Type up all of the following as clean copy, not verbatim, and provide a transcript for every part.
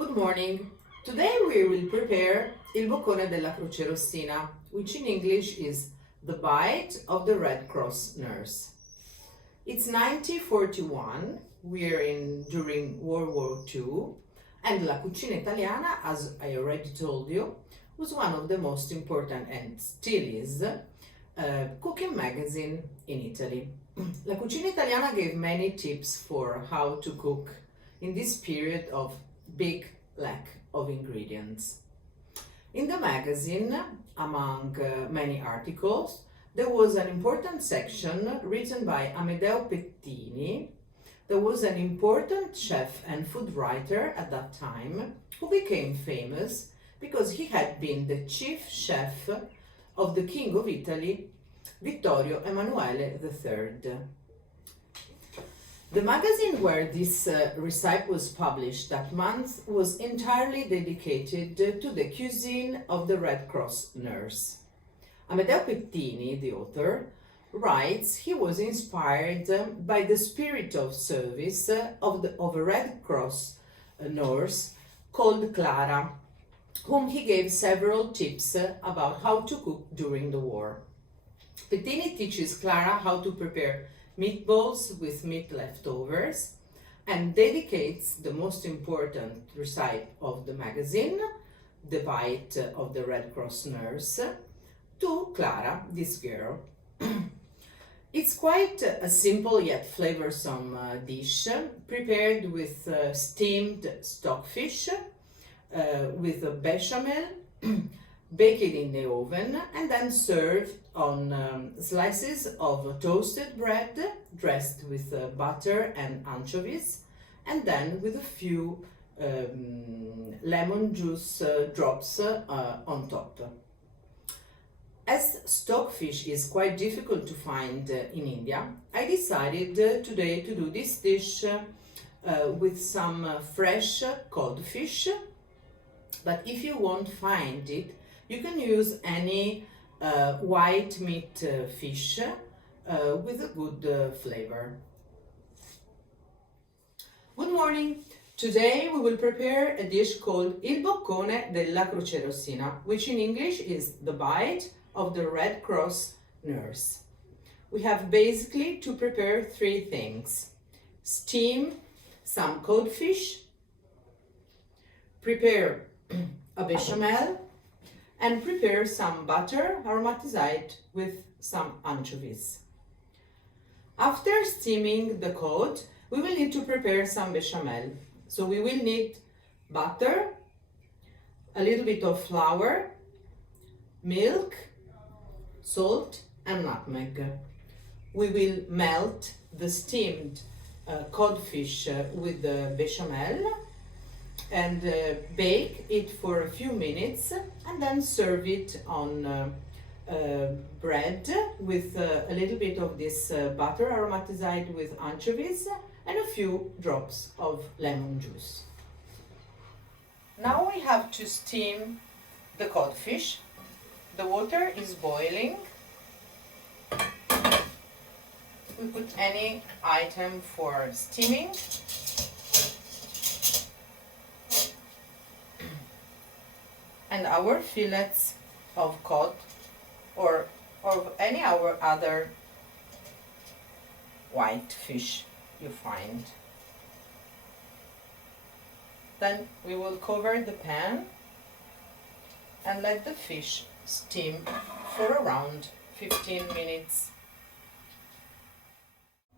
Good morning. Today we will prepare il boccone della crocerossina, which in English is the bite of the Red Cross nurse. It's 1941, during World War II, and La Cucina Italiana, as I already told you, was one of the most important and still is cooking magazine in Italy. La Cucina Italiana gave many tips for how to cook in this period of big lack of ingredients. In the magazine, among many articles, there was an important section written by Amedeo Pettini. There was an important chef and food writer at that time who became famous because he had been the chief chef of the King of Italy, Vittorio Emanuele III. The magazine where this recipe was published that month was entirely dedicated to the cuisine of the Red Cross nurse. Amedeo Pettini, the author, writes he was inspired by the spirit of service of a Red Cross nurse called Clara, whom he gave several tips about how to cook during the war. Pettini teaches Clara how to prepare meatballs with meat leftovers and dedicates the most important recipe of the magazine, the bite of the Red Cross nurse, to Clara, this girl. It's quite a simple yet flavorsome dish prepared with steamed stockfish, with a bechamel, baked in the oven and then served on slices of toasted bread dressed with butter and anchovies, and then with a few lemon juice drops on top. As stockfish is quite difficult to find in India, I decided today to do this dish with some fresh codfish, but if you won't find it, you can use any white meat fish with a good flavor. Good morning! Today we will prepare a dish called il boccone della crocerossina, which in English is the bite of the Red Cross nurse. We have basically to prepare three things: steam some codfish, prepare a bechamel, and prepare some butter aromatized with some anchovies. After steaming the cod, we will need to prepare some bechamel. So we will need butter, a little bit of flour, milk, salt and nutmeg. We will melt the steamed codfish with the bechamel and bake it for a few minutes and then serve it on bread with a little bit of this butter aromatized with anchovies and a few drops of lemon juice. Now we have to steam the codfish. The water is boiling. We put any item for steaming. And our fillets of cod or any other white fish you find. Then we will cover the pan and let the fish steam for around 15 minutes.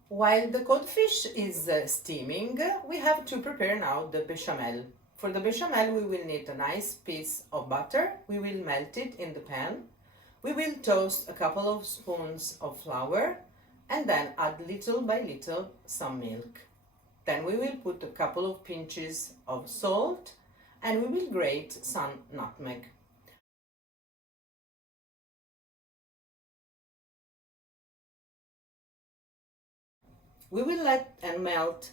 While the codfish is steaming, we have to prepare now the bechamel. For the bechamel, we will need a nice piece of butter. We will melt it in the pan. We will toast a couple of spoons of flour and then add little by little some milk. Then we will put a couple of pinches of salt and we will grate some nutmeg. We will let and melt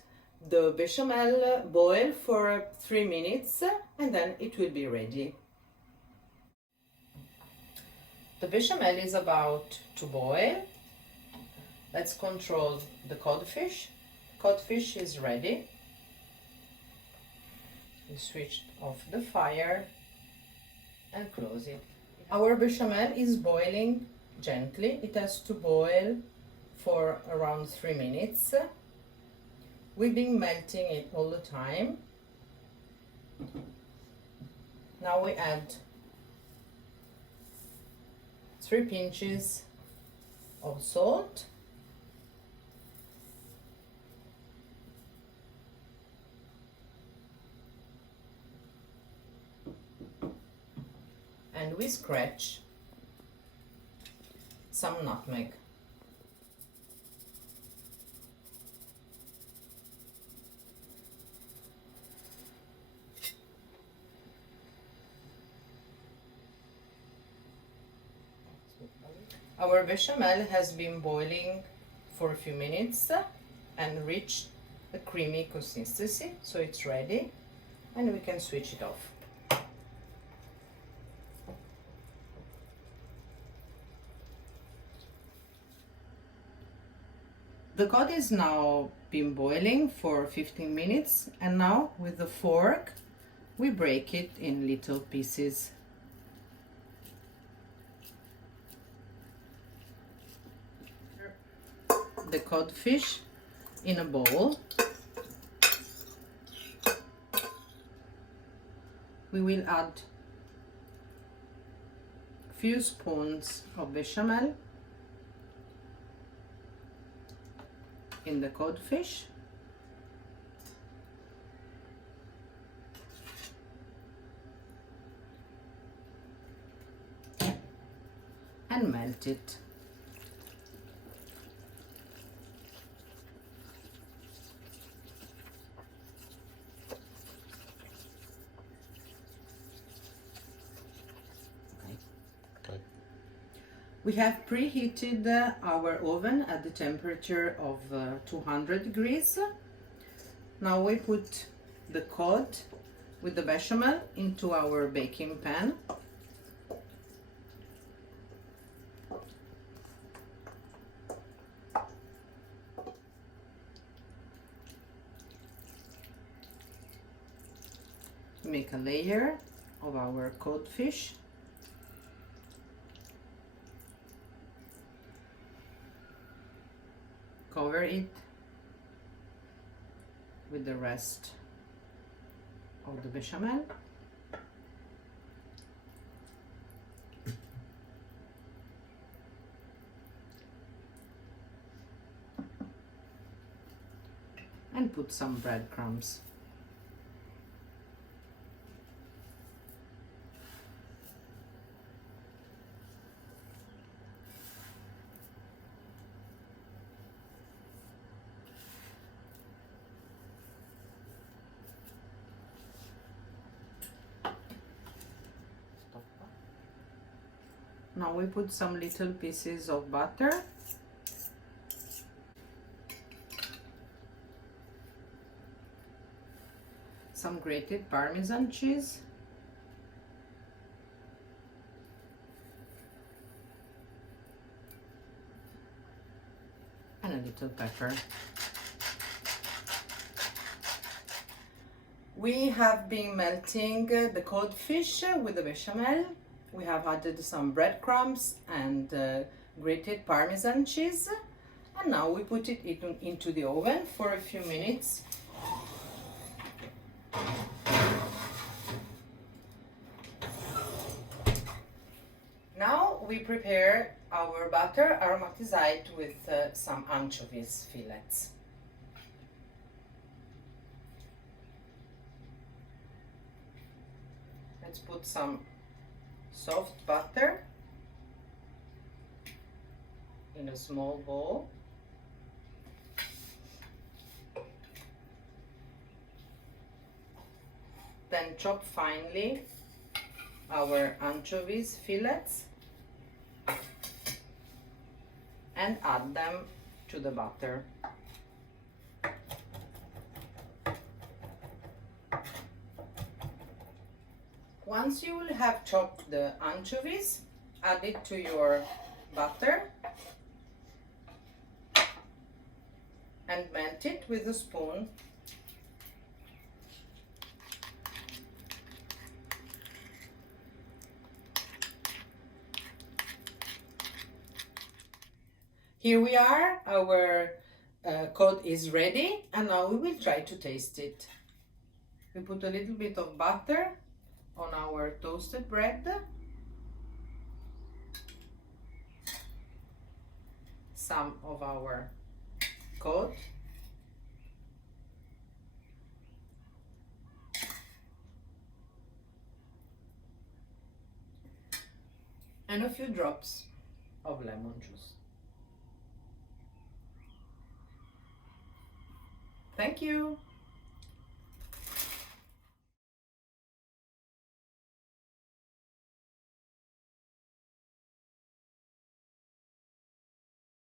the bechamel boil for 3 minutes and then it will be ready. The bechamel is about to boil. Let's control the codfish. Codfish is ready. We switch off the fire and close it. Our bechamel is boiling gently. It has to boil for around 3 minutes. We've been melting it all the time. Now we add 3 pinches of salt, and we scratch some nutmeg. Our bechamel has been boiling for a few minutes and reached a creamy consistency, so it's ready and we can switch it off. The cod is now been boiling for 15 minutes, and now with the fork we break it in little pieces. The codfish in a bowl. We will add a few spoons of bechamel in the codfish, and melt it. We have preheated our oven at the temperature of 200 degrees. Now we put the cod with the bechamel into our baking pan. Make a layer of our codfish. Cover it with the rest of the bechamel. And put some breadcrumbs. Now we put some little pieces of butter, some grated Parmesan cheese, and a little pepper. We have been melting the codfish with the bechamel. We have added some breadcrumbs and grated Parmesan cheese, and now we put it into the oven for a few minutes. Now we prepare our butter aromatized with some anchovies fillets. Let's put some soft butter in a small bowl. Then chop finely our anchovies fillets and add them to the butter. Once you will have chopped the anchovies, add it to your butter and melt it with a spoon. Here we are, our cod is ready, and now we will try to taste it. We put a little bit of butter on our toasted bread, some of our cod, and a few drops of lemon juice. Thank you.